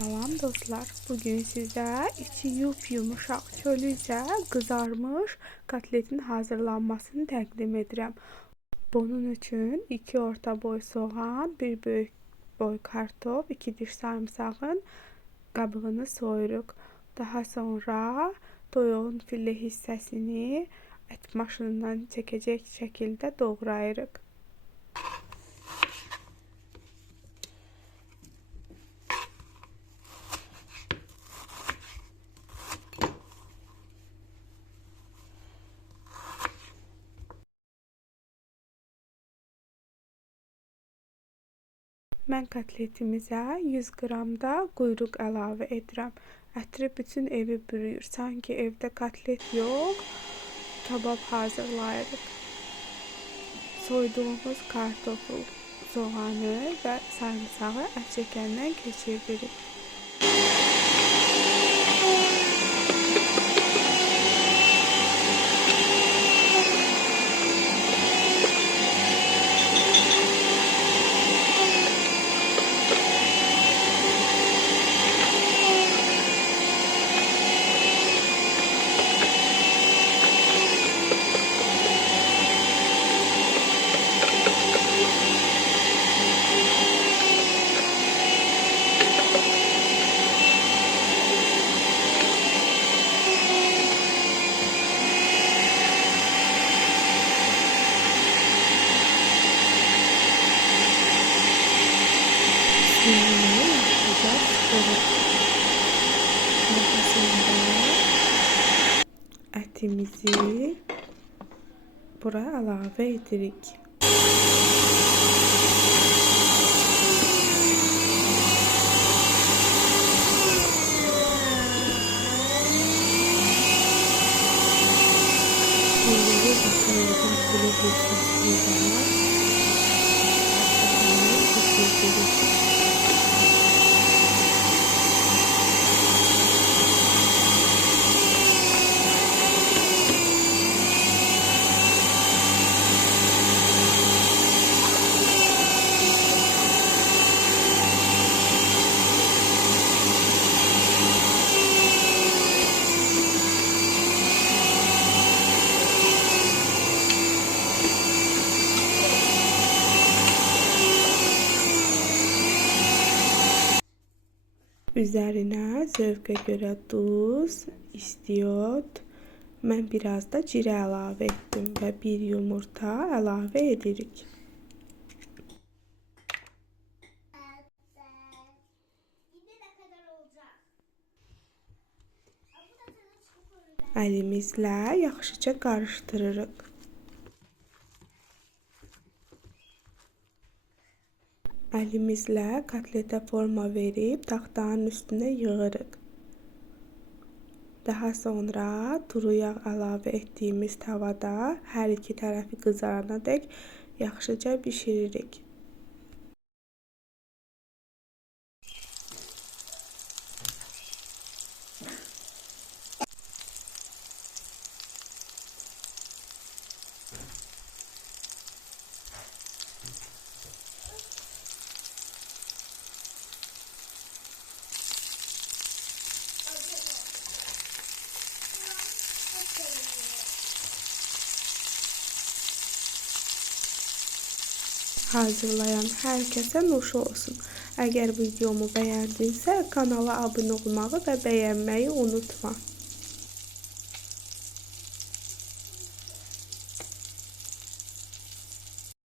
Salam dostlar. Bugün sizə içi yumuşaq, çölü isə qızarmış kotletin hazırlanmasını təqdim edirəm. Bunun üçün 2 orta boy soğan, 1 böyük boy kartof, 2 diş sarımsağın qabığını soyuruq. Daha sonra toyuğun fillə hissəsini ət maşınından çəkəcək şəkildə doğrayırıq. Mən kotletimizə 100 qram da quyruq əlavə edirəm. Ətri bütün evi bürüyür. Sanki evdə kotlet yox, kabab hazırlayırıq. Soyduğumuz kartofu, soğanı və sarımsağı ət çəkəndən keçiririk. Suyunu yapacağız. Daha sonra etimizi buraya əlavə edirik. Bunları bakayım bile hissediyorlar. Üzerine zövqə görə duz, istiyot, mən biraz da cirə əlavə etdim və 1 yumurta əlavə edirik. Əlimizlə yaxşıca qarışdırırıq. Əlimizlə kotletə forma verib taxtanın üstünə yığırıq. Daha sonra duru yağ əlavə etdiyimiz tavada hər iki tərəfi qızarana dək yaxşıca bişiririk. Hazırlayan hər kəsə nuş olsun. Əgər videomu bəyəndinsə kanala abunə olmağı və bəyənməyi unutma.